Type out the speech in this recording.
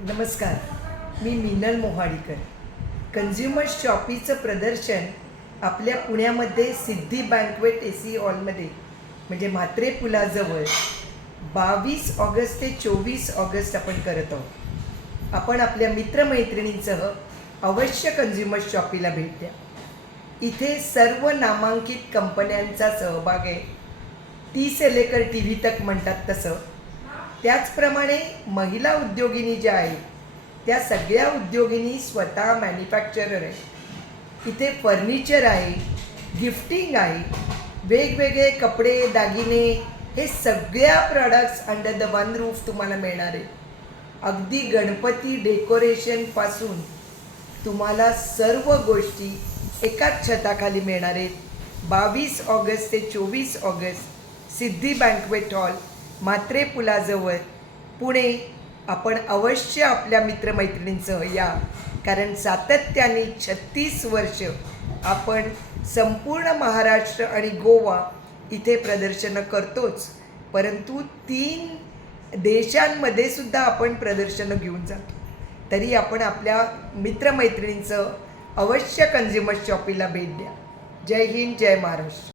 नमस्कार, मी मीनल मोहाडीकर. कन्झ्युमर शॉपीचं प्रदर्शन आपल्या पुण्यामध्ये सिद्धी बँकवेट AC हॉलमध्ये म्हणजे म्हात्रे पुलाजवळ 22 ऑगस्ट ते 24 ऑगस्ट आपण करत आहोत. आपण आपल्या मित्रमैत्रिणींसह अवश्य कन्झ्युमर शॉपीला भेट द्या. इथे सर्व नामांकित कंपन्यांचा सहभाग आहे. टी से लेकर TV तक म्हणतात तसं. त्याचप्रमाणे महिला उद्योगिनी ज्या आहेत त्या सगळ्या उद्योगिनी स्वतः मॅन्युफॅक्चरर आहे. इथे फर्निचर आहे, गिफ्टिंग आहे, वेगवेगळे कपडे दागिने हे सगळ्या products under the one roof तुम्हाला मिळणार आहे. अगदी गणपती डेकोरेशनपासून तुम्हाला सर्व गोष्टी एकाच छताखाली मिळणार आहेत. 22 ऑगस्ट ते 24 ऑगस्ट सिद्धी बँकवेट हॉल, म्हात्रे पुलाजवळ, पुणे. आपण अवश्य आपल्या मित्रमैत्रिणींसह या, कारण सातत्याने 36 वर्ष आपण संपूर्ण महाराष्ट्र आणि गोवा इथे प्रदर्शनं करतोच, परंतु 3 देशांमध्ये सुद्धा आपण प्रदर्शनं घेऊन जातो. तरी आपण आपल्या मित्रमैत्रिणींसह अवश्य कन्झ्युमर शॉपीला भेट द्या. जय हिंद, जय महाराष्ट्र.